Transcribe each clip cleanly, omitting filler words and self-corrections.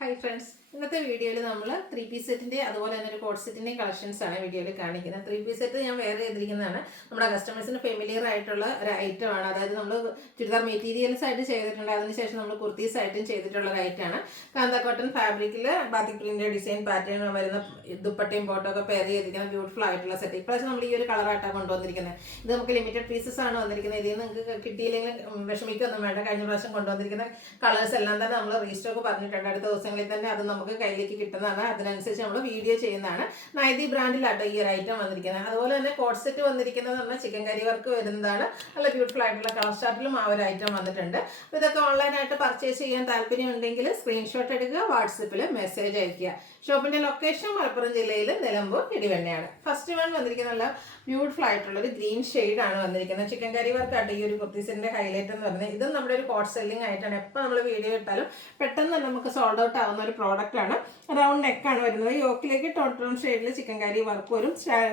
Hi friends, ഇന്നത്തെ വീഡിയോയിൽ നമ്മൾ 3 പീസ് സെറ്റിൻ്റെ അതുപോലെ തന്നെ ഒരു കോഡ് സെറ്റിൻ്റെയും കളക്ഷൻസ് ആണ് വീഡിയോയിൽ കാണിക്കുന്നത്. 3 പീസ് സെറ്റ് ഞാൻ വേറെ ചെയ്തിരിക്കുന്നതാണ്. നമ്മുടെ കസ്റ്റമേഴ്സിന് ഫെമിലിയർ ആയിട്ടുള്ള ഒരു ഐറ്റം ആണ്. അതായത് നമ്മൾ ചുരിദാർ മെറ്റീരിയൽസ് ആയിട്ട് ചെയ്തിട്ടുണ്ട്, അതിനുശേഷം നമ്മൾ കുർത്തീസ് ആയിട്ടും ചെയ്തിട്ടുള്ള ഒരു ഐറ്റമാണ്. കാന്ത കോട്ടൺ ഫാബ്രിക്കിൽ ബാത്തിക് പ്രിൻ്റ് ഡിസൈൻ പാറ്റേൺ വരുന്ന ദുപ്പട്ടയും ബോട്ടോ ഒക്കെ പെയർ ചെയ്തിരിക്കുന്ന ബ്യൂട്ടിഫുൾ ആയിട്ടുള്ള സെറ്റ്. ഇപ്രാവശ്യം നമ്മൾ ഈ ഒരു കളറായിട്ടാണ് കൊണ്ടുവന്നിരിക്കുന്നത്. ഇത് നമുക്ക് ലിമിറ്റഡ് പീസസ് ആണ് വന്നിരിക്കുന്നത്. ഇതിൽ നിന്ന് നിങ്ങൾക്ക് കിട്ടിയില്ലെങ്കിൽ വിഷമിക്കൊന്നും വേണ്ട. കഴിഞ്ഞ പ്രാവശ്യം കൊണ്ടുവന്നിരിക്കുന്ന കളേഴ്സ് എല്ലാം തന്നെ നമ്മൾ റീസ്റ്റോക്ക് പറഞ്ഞിട്ടുണ്ട്. അടുത്ത ദിവസങ്ങളിൽ തന്നെ അത് നമുക്ക് കയ്യിലേക്ക് കിട്ടുന്നതാണ്. അതിനനുസരിച്ച് നമ്മൾ വീഡിയോ ചെയ്യുന്നതാണ്. നൈതി ബ്രാൻഡിലാട്ടോ ഈ ഒരു ഐറ്റം വന്നിരിക്കുന്നത്. അതുപോലെ തന്നെ കോഡ് സെറ്റ് വന്നിരിക്കുന്നത് പറഞ്ഞാൽ ചിക്കൻ കറി വർക്ക് വരുന്നതാണ്. നല്ല ബ്യൂട്ടിഫുൾ ആയിട്ടുള്ള കളർ സ്റ്റാർട്ടിലും ആ ഒരു ഐറ്റം വന്നിട്ടുണ്ട്. അപ്പോൾ ഇതൊക്കെ ഓൺലൈനായിട്ട് പർച്ചേസ് ചെയ്യാൻ താല്പര്യം ഉണ്ടെങ്കിൽ സ്ക്രീൻഷോട്ട് എടുക്കുക, വാട്സപ്പിൽ മെസ്സേജ് അയക്കുക. ഷോപ്പിന്റെ ലൊക്കേഷൻ മലപ്പുറം ജില്ലയിൽ നിലമ്പൂർ ഇടിവണ്ണയാണ്. ഫസ്റ്റ് വൺ വന്നിരിക്കുന്ന നല്ല ബ്യൂട്ടിഫുൾ ആയിട്ടുള്ള ഒരു ഗ്രീൻ ഷെയ്ഡ് ആണ് വന്നിരിക്കുന്നത്. ചിക്കൻ കറി വർക്കായിട്ട് ഈ ഒരു കുർത്തീസിന്റെ ഹൈലൈറ്റ് എന്ന് പറയുന്നത് ഇതും നമ്മുടെ ഒരു ഹോട്ട് സെല്ലിംഗ് ആയിട്ടാണ്. എപ്പോൾ നമ്മൾ വീഡിയോ ഇട്ടാലും പെട്ടെന്ന് തന്നെ നമുക്ക് സോൾഡ് ഔട്ട് ആവുന്ന ഒരു പ്രോഡക്റ്റ് ആണ്. റൗണ്ട് നെക്കാണ് വരുന്നത്. യോക്കിലേക്ക് ടോൺ ഷെയ്ഡിൽ ചിക്കൻ കറി വർക്ക് വരും.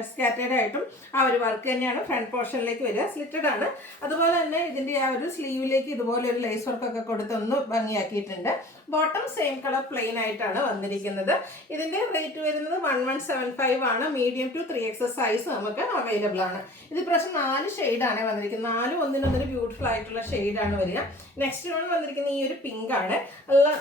സ്കാറ്റേഡ് ആയിട്ടും ആ ഒരു വർക്ക് തന്നെയാണ് ഫ്രണ്ട് പോർഷനിലേക്ക് വരിക. സ്ലിറ്റഡ് ആണ്. അതുപോലെ തന്നെ ഇതിന്റെ ആ ഒരു സ്ലീവിലേക്ക് ഇതുപോലെ ഒരു ലേസ് വർക്ക് ഒക്കെ കൊടുത്തൊന്ന് ഭംഗിയാക്കിയിട്ടുണ്ട്. ബോട്ടം സെയിം കളർ പ്ലെയിൻ ആയിട്ടാണ് വന്നിരിക്കുന്നത്. ഇതിന്റെ റേറ്റ് വരുന്നത് 1175 ആണ്. മീഡിയം ടു 3X സൈസ് നമുക്ക് അവൈലബിൾ ആണ്. ഇത് പ്രശ്നം 4 ഷെയ്ഡാണ് വന്നിരിക്കുന്നത്. 4 ഒന്നിനൊന്നിന് ബ്യൂട്ടിഫുൾ ആയിട്ടുള്ള ഷെയ്ഡാണ് വരിക. നെക്സ്റ്റ് വൺ വന്നിരിക്കുന്ന ഈ ഒരു പിങ്ക് ആണ്.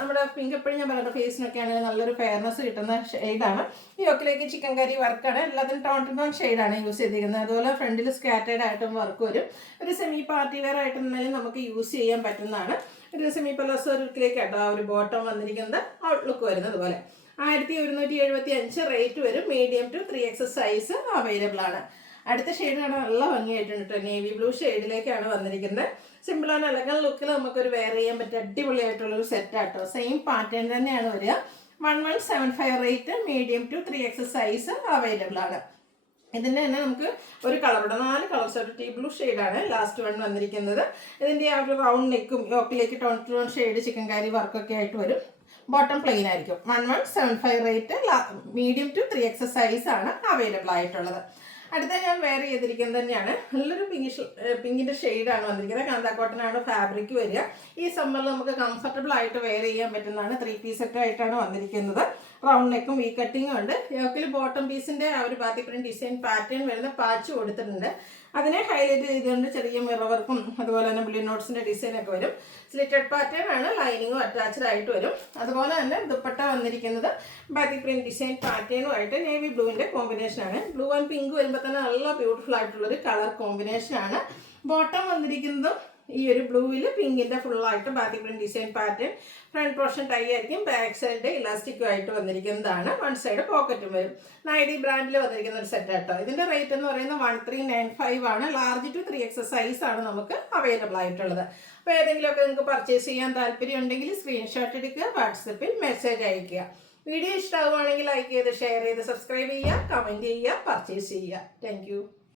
നമ്മുടെ പിങ്ക് എപ്പോഴും ഞാൻ പറയുന്നത് ഫേസിനൊക്കെ ആണെങ്കിൽ നല്ലൊരു ഫെയർനെസ് കിട്ടുന്ന ഷെയ്ഡാണ്. ഈ ഒക്കിലേക്ക് ചിക്കൻ കറി വർക്കാണ്. എല്ലാത്തിനും ടോൺ ഷെയ്ഡാണ് യൂസ് ചെയ്തിരിക്കുന്നത്. അതുപോലെ ഫ്രണ്ടിൽ സ്കാറ്റേഡ് ആയിട്ടും വർക്ക് വരും. ഒരു സെമി പാർട്ടി വെയർ ആയിട്ട് നിന്നാലും നമുക്ക് യൂസ് ചെയ്യാൻ പറ്റുന്നതാണ്. ഒരു സെമി പലോസോ ലുക്കിലേക്കാട്ടോ ആ ഒരു ബോട്ടം വന്നിരിക്കുന്നത് ഔട്ട്ലുക്ക് വരുന്നത് പോലെ. 1175 റേറ്റ് വരും. Medium to 3X size available ആണ്. അടുത്ത ഷെയ്ഡാണ് നല്ല ഭംഗിയായിട്ടുണ്ട് കേട്ടോ. നേവി ബ്ലൂ ഷെയ്ഡിലേക്കാണ് വന്നിരിക്കുന്നത്. സിമ്പിൾ ആൻഡ് എലഗൻ ലുക്കിൽ നമുക്കൊരു വെയർ ചെയ്യാൻ പറ്റിയ അടിപൊളിയായിട്ടുള്ളൊരു സെറ്റാട്ടോ. സെയിം പാറ്റേൺ തന്നെയാണ് വരിക. 1175 rate. Medium to 3X size available ആണ്. ഇതിൻ്റെ തന്നെ നമുക്ക് ഒരു കളറുണ്ട്. 4 കളേഴ്സ് ഒരു ടീ ബ്ലൂ ഷെയ്ഡാണ് ലാസ്റ്റ് വൺ വന്നിരിക്കുന്നത്. ഇതിൻ്റെ ആ ഒരു റൗണ്ട് നെക്കും യോക്കിലേക്ക് ടോൺ ഷെയ്ഡ് ചിക്കൻ കറി വർക്കൊക്കെ ആയിട്ട് വരും. ബോട്ടം പ്ലെയിൻ ആയിരിക്കും. 1175 rate. Medium to 3X size ആണ് അവൈലബിൾ ആയിട്ടുള്ളത്. അടുത്ത ഞാൻ വെയർ ചെയ്തിരിക്കുന്നത് തന്നെയാണ്. നല്ലൊരു പിങ്കിൻ്റെ ഷെയ്ഡാണ് വന്നിരിക്കുന്നത്. കാന്ത കോട്ടൺ ആണ് ഫാബ്രിക് വരിക. ഈ സമ്മറിൽ നമുക്ക് കംഫർട്ടബിൾ ആയിട്ട് വെയർ ചെയ്യാൻ പറ്റുന്നതാണ്. 3 പീസ് സെറ്റ് ആയിട്ടാണ് വന്നിരിക്കുന്നത്. റൗണ്ട് നെക്കും വി കട്ടിങ്ങും ഉണ്ട്. യോക്കിൽ ബോട്ടം പീസിൻ്റെ ആ ഒരു ബാത്തിക് പ്രിന്റ് ഡിസൈൻ പാറ്റേൺ വരുന്ന പാച്ച് കൊടുത്തിട്ടുണ്ട്. അതിനെ ഹൈലൈറ്റ് ചെയ്തുകൊണ്ട് ചെറിയ മിറർ വർക്കും അതുപോലെ തന്നെ ബുള്ളി നോട്ട്സിൻ്റെ ഡിസൈനൊക്കെ വരും. സ്ലിറ്റഡ് പാറ്റേൺ ആണ്. ലൈനിങ്ങും അറ്റാച്ച്ഡ് ആയിട്ട് വരും. അതുപോലെ തന്നെ ദുപ്പട്ട വന്നിരിക്കുന്നത് ബാത്തിക് പ്രിന്റ് ഡിസൈൻ പാറ്റേണുമായിട്ട് നേവി ബ്ലൂവിൻ്റെ കോമ്പിനേഷനാണ്. ബ്ലൂ ആൻഡ് പിങ്ക് വരുമ്പോൾ തന്നെ നല്ല ബ്യൂട്ടിഫുൾ ആയിട്ടുള്ളൊരു കളർ കോമ്പിനേഷനാണ്. ബോട്ടം വന്നിരിക്കുന്നതും ഈ ഒരു ബ്ലൂവിൽ പിങ്കിൻ്റെ ഫുള്ളായിട്ട് batik print design pattern. Front portion tie ആയിരിക്കും. ബാക്ക് സൈഡ് ഇലാസ്റ്റിക്കും ആയിട്ട് വന്നിരിക്കുന്നതാണ്. വൺ സൈഡ് പോക്കറ്റും വരും. നൈതി ബ്രാൻഡിൽ വന്നിരിക്കുന്ന ഒരു സെറ്റ് ആട്ടോ. ഇതിൻ്റെ റേറ്റ് എന്ന് പറയുന്നത് 1395 ആണ്. ലാർജ് ടു 3X സൈസ് ആണ് നമുക്ക് അവൈലബിൾ ആയിട്ടുള്ളത്. അപ്പോൾ ഏതെങ്കിലുമൊക്കെ നിങ്ങൾക്ക് പർച്ചേസ് ചെയ്യാൻ താല്പര്യം ഉണ്ടെങ്കിൽ സ്ക്രീൻഷോട്ട് എടുക്കുക, വാട്സപ്പിൽ മെസ്സേജ് അയയ്ക്കുക. വീഡിയോ ഇഷ്ടമാവുകയാണെങ്കിൽ ലൈക്ക് ചെയ്ത് ഷെയർ ചെയ്ത് സബ്സ്ക്രൈബ് ചെയ്യുക, കമൻറ്റ് ചെയ്യുക, പർച്ചേസ് ചെയ്യുക. താങ്ക്